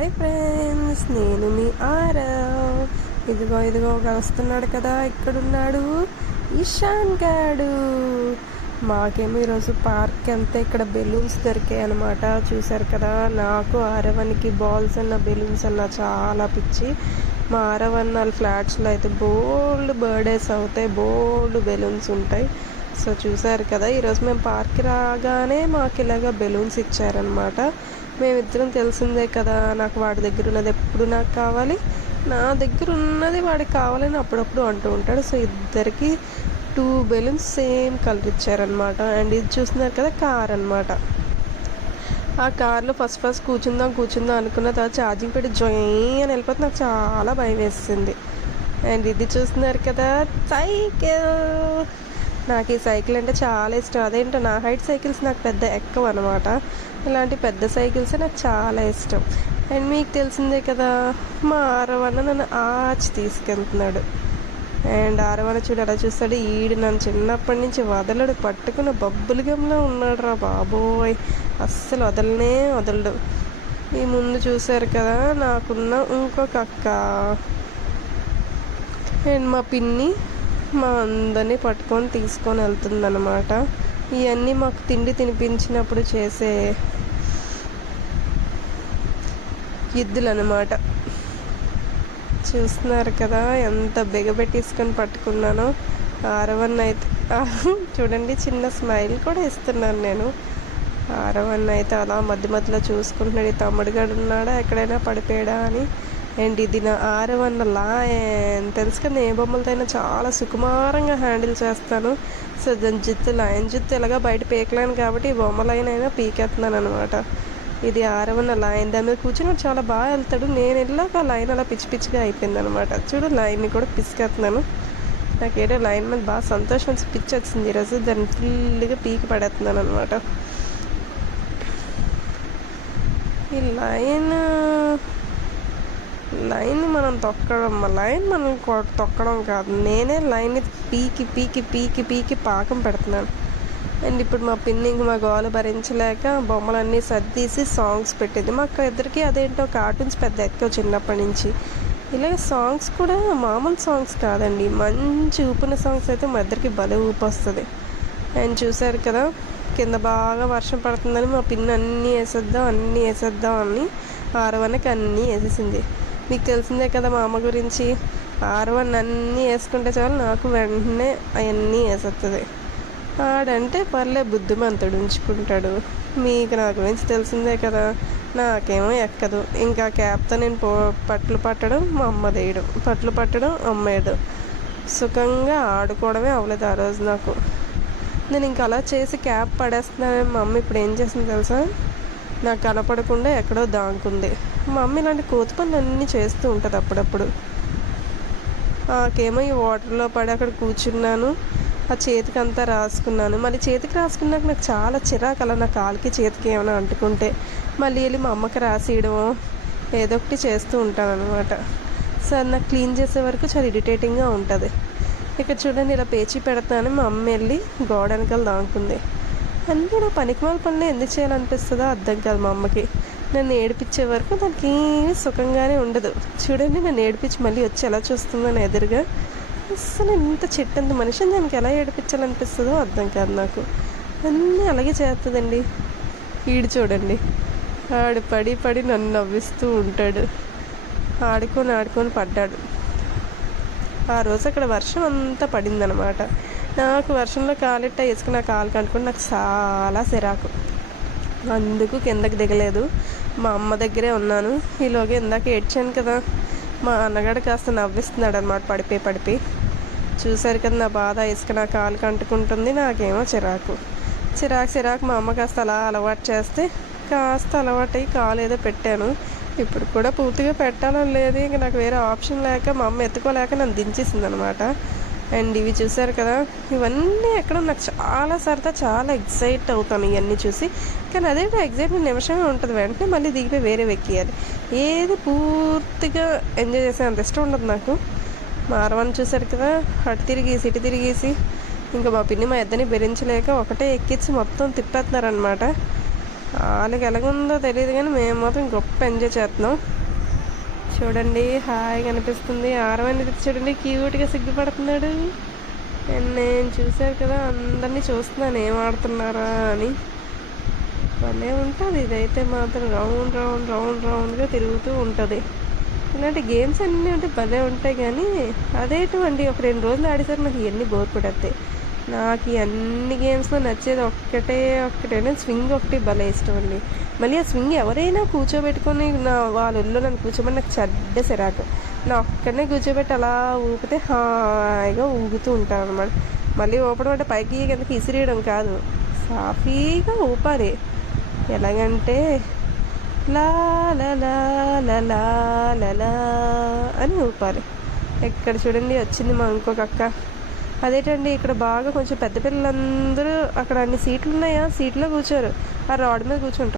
Hi friends, నేను మీ ఆరవ్. ఇదిగో వస్తున్నాడు కదా, ఇక్కడున్నాడు ఇషాన్ గాడు. మాకేమో ఈరోజు పార్క్ అంతా ఇక్కడ బెలూన్స్ దొరికాయి అనమాట. చూసారు కదా, నాకు ఆరవన్కి బాల్స్ అన్న బెలూన్స్ అన్న చాలా పిచ్చి. మా ఆరవన్ వాళ్ళ ఫ్లాట్స్లో అయితే బోల్డ్ బర్త్డేస్ అవుతాయి, బోల్డ్ బెలూన్స్ ఉంటాయి. సో చూసారు కదా, ఈరోజు మేము పార్క్కి రాగానే మాకు ఇలాగా బెలూన్స్ ఇచ్చారనమాట. మేమిద్దరం తెలిసిందే కదా, నాకు వాడి దగ్గర ఉన్నది ఎప్పుడు నాకు కావాలి, నా దగ్గర ఉన్నది వాడికి కావాలని అప్పుడప్పుడు అంటూ ఉంటాడు. సో ఇద్దరికి 2 బెలూన్స్ సేమ్ కలర్ ఇచ్చారనమాట. అండ్ ఇది చూస్తున్నారు కదా, కార్ అనమాట. ఆ కార్లో ఫస్ట్ కూర్చుందాం అనుకున్న తర్వాత ఛార్జింగ్ పెట్టి జొయ్ అని వెళ్ళిపోతే నాకు చాలా భయం వేసింది. అండ్ ఇది చూస్తున్నారు కదా, సైకిల్. నాకు ఈ సైకిల్ అంటే చాలా ఇష్టం. అదేంటో నా హైట్ సైకిల్స్ నాకు పెద్ద ఎక్కవు అనమాట. ఇలాంటి పెద్ద సైకిల్స్ నాకు చాలా ఇష్టం. అండ్ మీకు తెలిసిందే కదా, మా ఆరవన్న నన్ను ఆచి తీసుకెళ్తున్నాడు. అండ్ ఆరవన్న చూడు అలా చూస్తాడు. ఈడు నన్ను చిన్నప్పటి నుంచి వదలడు, పట్టుకున్న బబ్బులు గమ్లో ఉన్నాడు రా బాబోయ్, అస్సలు వదలడు. ఈ ముందు చూసారు కదా, నాకున్న ఇంకొక అక్క అండ్ మా పిన్ని మా అందరినీ పట్టుకొని తీసుకొని వెళ్తుందన్నమాట. ఇవన్నీ మాకు తిండి తినిపించినప్పుడు చేసే యుద్ధులు అనమాట. చూస్తున్నారు కదా, ఎంత బిగబెట్టేసుకొని పట్టుకున్నానో. ఆరవన్న అయితే చూడండి, చిన్న స్మైల్ కూడా ఇస్తున్నాను నేను. ఆరవన్న అయితే అలా మధ్యలో చూసుకుంటున్నాడు, ఈ తమ్ముడు గడు ఉన్నాడా ఎక్కడైనా పడిపోయాడా అని. అండ్ ఇది నా ఆరవన్న లయన్. తెలుసు కదా, ఏ బొమ్మలతో అయినా చాలా సుకుమారంగా హ్యాండిల్ చేస్తాను. సో దాని లయన్ జుత్తు ఎలాగా బయట పీకలేను కాబట్టి ఈ బొమ్మలైనా పీకేస్తున్నాను అనమాట. ఇది ఆరవన్న లయన్. దాని మీద కూర్చొని చాలా బాగా వెళ్తాడు. నేను వెళ్ళాక లైన్ అలా పిచ్చిగా అయిపోయింది అనమాట. చూడు, లైన్ని కూడా పిసికేస్తున్నాను. నాకేదో లైన్ మీద బాగా సంతోషం పిచ్చి వచ్చింది ఈరోజు. దాన్ని ఫుల్గా పీకి పడేస్తున్నాను అనమాట. ఈ లైన్ మనం తొక్కడం, లైన్ మనం తొక్కడం కాదు, నేనే లైన్ని పీకి పాకం పెడుతున్నాను. అండ్ ఇప్పుడు మా పిన్ని ఇంక మా గోల భరించలేక బొమ్మలన్నీ సర్దీసి సాంగ్స్ పెట్టింది. మాకు ఇద్దరికి అదేంటో కార్టూన్స్ పెద్ద ఎక్కువ చిన్నప్పటి నుంచి. ఇలాగ సాంగ్స్ కూడా మామూలు సాంగ్స్ కాదండి, మంచి ఊపిన సాంగ్స్ అయితే మా ఇద్దరికి భలే ఊపి వస్తుంది. అండ్ చూసారు కదా, కింద బాగా వర్షం పడుతుందని మా పిన్ని అన్నీ వేసేద్దాం అని ఆరవన్నకి అన్నీ వేసేసింది. మీకు తెలిసిందే కదా మా అమ్మ గురించి, ఆరవన్న అన్నీ వేసుకుంటే చాలు నాకు వెంటనే అవన్నీ వేసేస్తుంది. ఆడంటే పర్లే, బుద్ధిమంతుడు, ఉంచుకుంటాడు. మీకు నా గురించి తెలిసిందే కదా, నాకేమో ఎక్కదు. ఇంకా క్యాప్తో నేను పట్లు పట్టడం మా అమ్మ వేయడం, పట్లు పట్టడం అమ్మ వేయడం, సుఖంగా ఆడుకోవడమే అవ్వలేదు ఆ రోజు నాకు. నేను ఇంకా అలా చేసి క్యాప్ పడేస్తున్నాను. మా అమ్మ ఇప్పుడు ఏం చేసింది తెలుసా, నాకు కనపడకుండా ఎక్కడో దాంకుంది. మా అమ్మ ఇలాంటి కోతి పనులు అన్నీ చేస్తూ ఉంటుంది అప్పుడప్పుడు. నాకేమో ఈ వాటర్లో పడి అక్కడ కూర్చున్నాను, ఆ చేతికి అంతా రాసుకున్నాను. మళ్ళీ చేతికి రాసుకున్నాక నాకు చాలా చిరాకు, అలా నా కాలుకి చేతికి ఏమైనా అంటుకుంటే మళ్ళీ వెళ్ళి మా అమ్మకి రాసియడమో ఏదో ఒకటి చేస్తూ ఉంటాను అనమాట. సో అది నాకు క్లీన్ చేసే వరకు చాలా ఇరిటేటింగ్గా ఉంటుంది. ఇక్కడ చూడండి, ఇలా పేచి పెడతానని మా అమ్మ వెళ్ళి గోడ వెనకాల దాంకుంది. అన్నీ నా పనికిమాల పనులు ఎందుకు చేయాలనిపిస్తుందో అర్థం కాదు మా అమ్మకి. నన్ను ఏడిపించే వరకు దానికి ఏమీ సుఖంగానే ఉండదు. చూడండి, నన్ను ఏడిపించి మళ్ళీ వచ్చి ఎలా చూస్తుందో నా ఎదురుగా. అసలు ఇంత చెట్టంత మనిషిని దానికి ఎలా ఏడిపించాలనిపిస్తుందో అర్థం కాదు నాకు. అన్నీ అలాగే చేస్తుందండి. ఈడు చూడండి, ఆడు పడి నన్ను నవ్విస్తూ ఉంటాడు. ఆడుకొని పడ్డాడు. ఆ రోజు అక్కడ వర్షం అంతా పడిందనమాట. నాకు వర్షంలో కాలిట్ట ఇసుక నా కాలు కంటుకుని నాకు చాలా సిరాకు. అందుకు కిందకి దిగలేదు, మా అమ్మ దగ్గరే ఉన్నాను. ఈలోగా ఇందాక ఏడ్చాను కదా, మా అన్నగాడు కాస్త నవ్విస్తున్నాడు అనమాట, పడిపోయి. చూసారు కదా నా బాధ, ఇసుక నా కాలు కంటుకుంటుంది, నాకేమో చిరాకు. మా అమ్మ కాస్త అలా అలవాటు చేస్తే కాస్త అలవాటు అయ్యి కాలు ఏదో పెట్టాను. ఇప్పుడు కూడా పూర్తిగా పెట్టాలని లేదు, ఇంక నాకు వేరే ఆప్షన్ లేక మా అమ్మ ఎత్తుకోలేక నన్ను దించేసింది అనమాట. అండ్ ఇవి చూసారు కదా, ఇవన్నీ ఎక్కడ నాకు చాలా సరదా, చాలా ఎగ్జైట్ అవుతాను ఇవన్నీ చూసి. కానీ అదే ఎగ్జైట్మెంట్ నిమిషమే ఉంటుంది, వెంటనే మళ్ళీ దిగిపోయి వేరే వెక్కియాలి. ఏది పూర్తిగా ఎంజాయ్ చేసే అంత ఇష్టం ఉండదు నాకు. మా ఆరవన్న చూసారు కదా, అటు తిరిగేసి ఇటు తిరిగేసి ఇంకా మా పిన్ని మా ఇద్దరిని భరించలేక ఒకటే ఎక్కించి మొత్తం తిప్పేస్తున్నారనమాట. వాళ్ళకి ఎలాగుందో తెలియదు కానీ మేము మాత్రం గొప్ప ఎంజాయ్ చేస్తున్నాం. చూడండి హాయిగా అనిపిస్తుంది. ఆరవని చూడండి క్యూట్గా సిగ్గుపడుతున్నాడు. నేను చూసారు కదా, అందరినీ చూస్తున్నాను ఏం ఆడుతున్నారా అని. భలే ఉంటుంది. ఇదైతే మాత్రం రౌండ్ రౌండ్ రౌండ్ రౌండ్గా తిరుగుతూ ఉంటుంది. ఇలాంటి గేమ్స్ అన్నీ ఉంటే భలే ఉంటాయి. కానీ అదేటువంటి ఒక 2 రోజులు ఆడేసరికి నాకు ఇవన్నీ బోర్ పడతాయి. నాకు ఈ అన్ని గేమ్స్లో నచ్చేది ఒక్కటే స్వింగ్ ఒకటి భలే ఇష్టం అండి. మళ్ళీ ఆ స్వింగ్ ఎవరైనా కూర్చోబెట్టుకొని వాళ్ళ ఒళ్ళో నన్ను కూర్చోబెట్టి నాకు చెడ్డ సిరాకు. నా ఒక్కడనే కూర్చోబెట్టి అలా ఊపితే హాయిగా ఊగుతూ ఉంటాను అనమాట. మళ్ళీ ఊపడం అంటే పైకి కిందకి ఇసిరేయడం కాదు, సాఫీగా ఊపాలి. ఎలాగంటే లా లా లా లా లా లా లా అని ఊపాలి. ఎక్కడ చూడండి వచ్చింది మా ఇంకొక అక్క. అదేంటండి ఇక్కడ బాగా కొంచెం పెద్ద పిల్లలందరూ అక్కడ అన్ని సీట్లు ఉన్నాయా, సీట్లో కూర్చోరు, ఆ రాడ్ మీద కూర్చుంటారు.